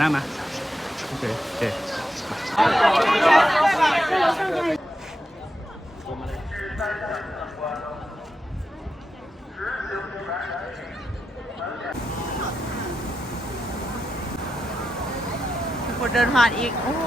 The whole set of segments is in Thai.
หันหน้ามา โอเค โอเคคนเดินผ่านอีก โอ้โห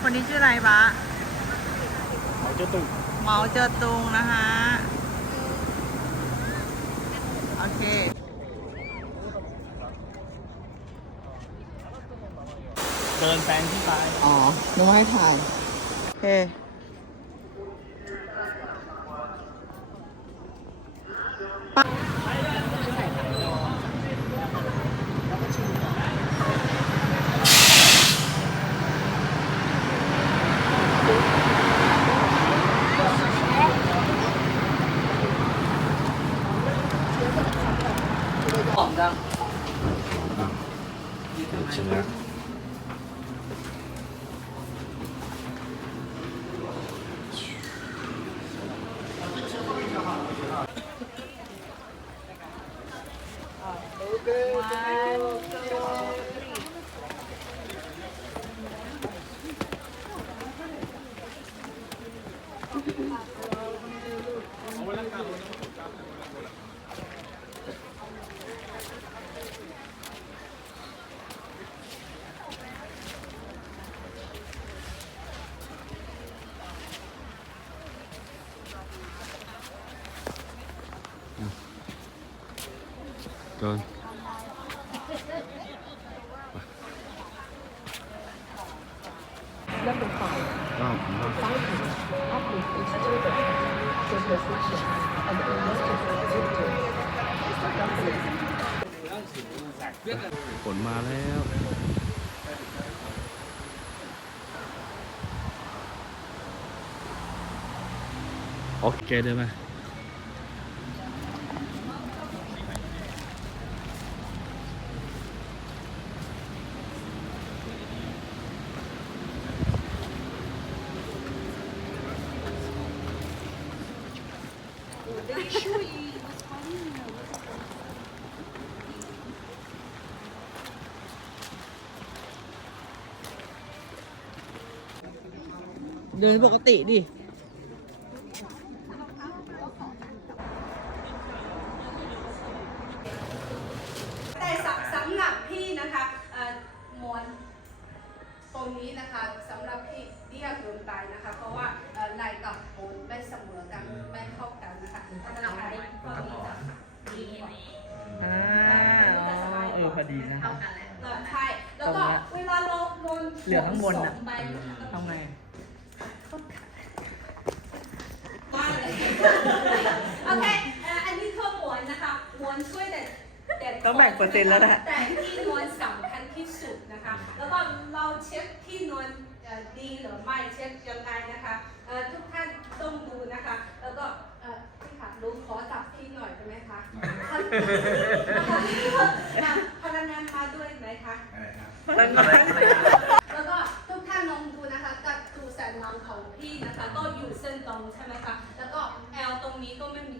คนนี้ชื่ออะไรบะเขาจะตุ้งเหมาเจอตุงนะคะ โอเค เดินแฟนที่ไปอ๋อนึกว่าให้ถ่ายโอเค เดินเริ่มเป็นฝั่งฝนมาแล้วโอเคเดินมา เดินปกติดิแต่สำสำหรับพี่นะคะเอ่อหมอนตรงนี้นะคะสำหรับพี่เรียกดวงตายนะคะ เพราะว่าเอ่อในกับหมอนไม่เสมอกันไม่เท่ากันนะคะเพราะฉะนั้นอันนี้ก็จะดีกว่าอ่าอ๋อเออพอดีนะเออใช่แล้วก็เวลาเรานอนเหลือข้างบนสน่ะองใบทำไงากเลยโอเคเอ่ออันนี้คือหมอนนะคะหมอนช่วยแต่แต่ต้องแบ่งเปอร์เซ็นต์แล้วนะ แต่ที่นอนสำคัญที่สุดนะคะ แล้วก็เราเช็คที่นอนเอ่อดีหรือไม่เช็คยังไงนะคะเอ่อทุกท่านต้องดูนะคะ แล้วก็เอ่อพี่ค่ะลุงขอจับที่หน่อยได้ไหมคะพนักงานมาด้วยไหมคะแล้วก็แล้วก็ทุกท่านลองดูนะคะกับตูแสนลังของพี่นะคะ ก็อยู่เส้นตรงใช่ไหมคะแล้วก็แอลตรงนี้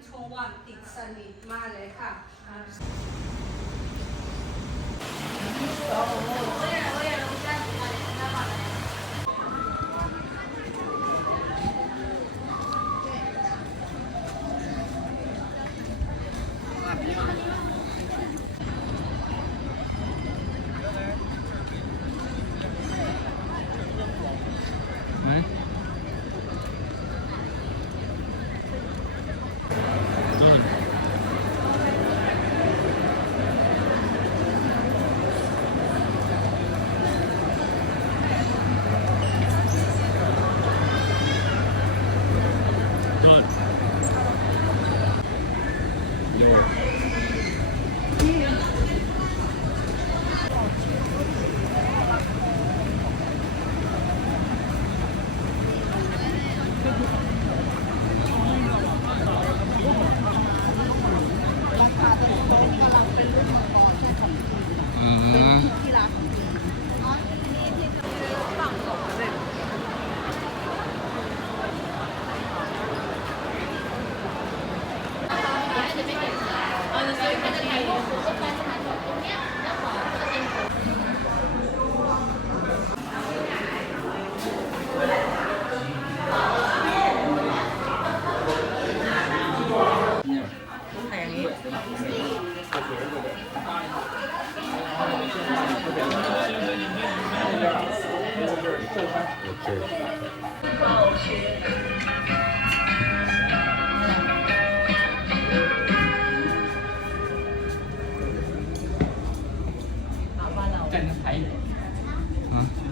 ช่องว่างติดสนิทมากเลยค่ะ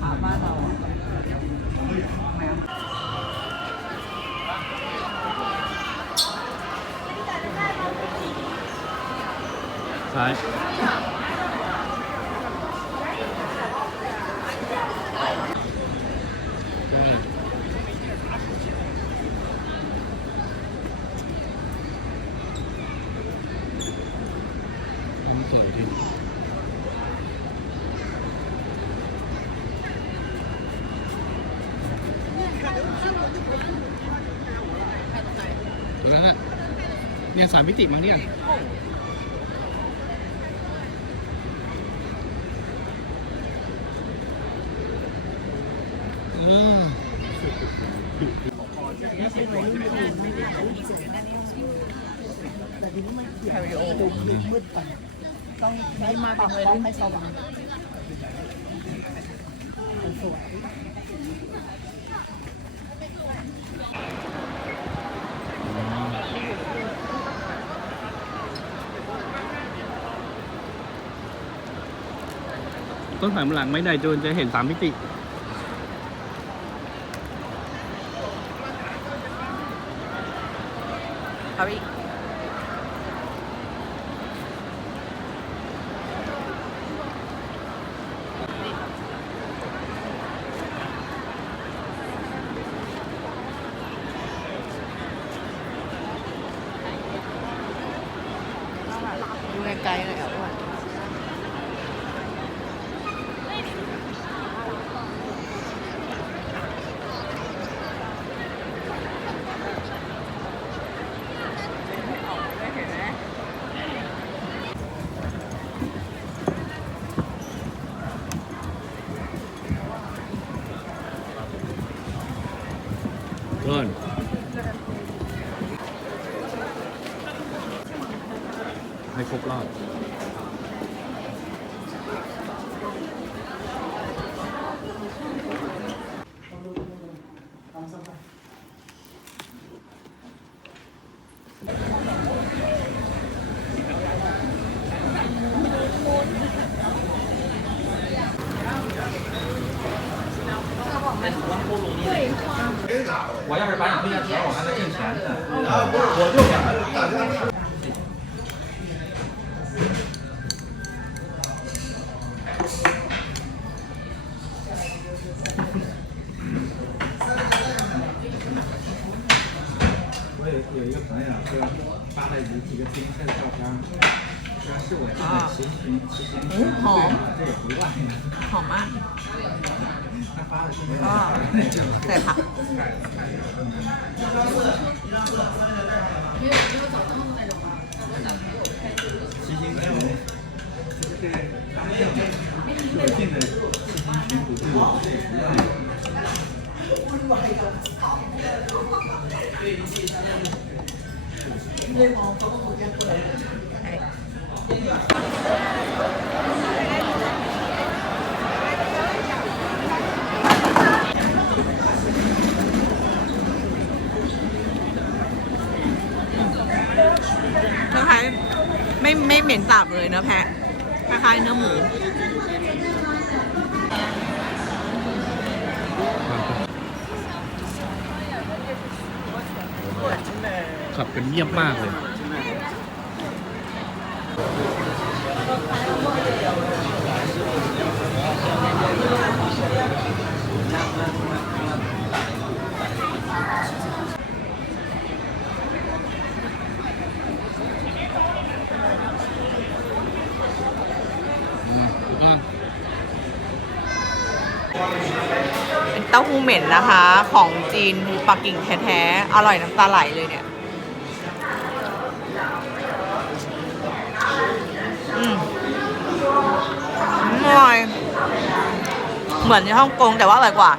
พาบ้านเราซ้ายนี่สวยที่ ดูแล้วฮะ เนี่ยสามมิติมั้งเนี่ยเออแคริโอมืดไปต้องใช้มาปรับกล้องให้สว่างมันสวย ต้นสายหลังไม่ได้จนจะเห็นสามมิติครับอีกดูไกลๆเลยอะอ้วน ก่อนใ我要是把你推下田，我还能挣钱呢。我就想。我有有一个朋友说发了几几个自行车的照片，说是我这个骑行骑行车好这也不赖啊，害怕。没有没有的那种吗？哎。 ไม่ไม่เหม็นสาบเลยเนื้อแพะคล้ายๆเนื้อหมูขับกันเงียบมากเลย อืมดูก่อน เป็นเต้าหู้เหม็นนะคะ ของจีนปักกิ่งแท้ๆ อร่อยน้ำตาไหลเลยเนี่ย อืมอร่อย เหมือนที่ฮ่องกงแต่ว่าอร่อยกว่า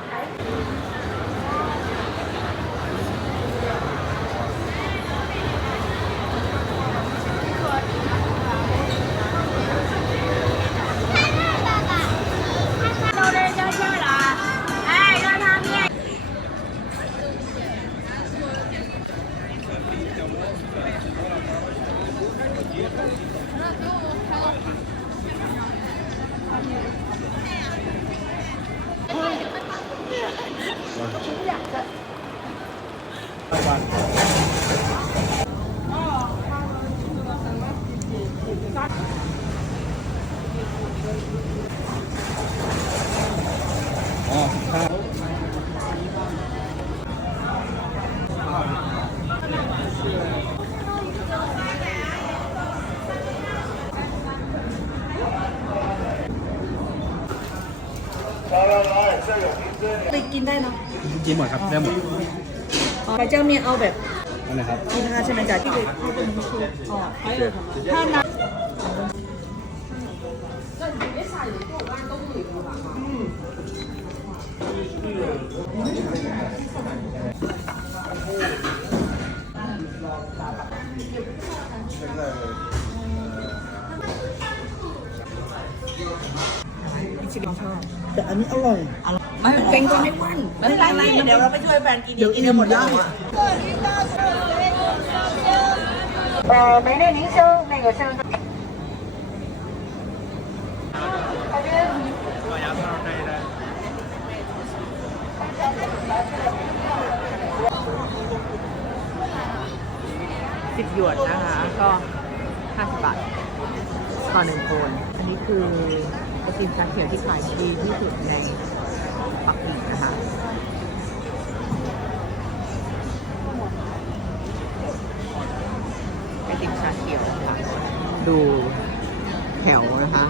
กินได้เนาะกินหมดครับได้หมดไก่เจ้าเมียเอาแบบนั่นแหละครับกินนะคะใช่ไหมจ๊ะที่เด็กพูดเป็นชื่ออ๋อถ้าน้ำแต่อันนี้อร่อยไม่ เป็นคนไม่อ้นไม่เป็นไรเดี๋ยวเราไปช่วยแฟนกินเดี๋ยวกินหมดแล้วอะเอ่อนิ่เชิงไม่ก็เชิงสิบหยวนนะคะ ก็ห้าสิบบาทต่อหนึ่งคน อันนี้คือไอติมชาเขียวที่ขายดีที่สุดใน ปักกิ่งนะคะไอติมชาเขียวค่ะดูแถวนะคะ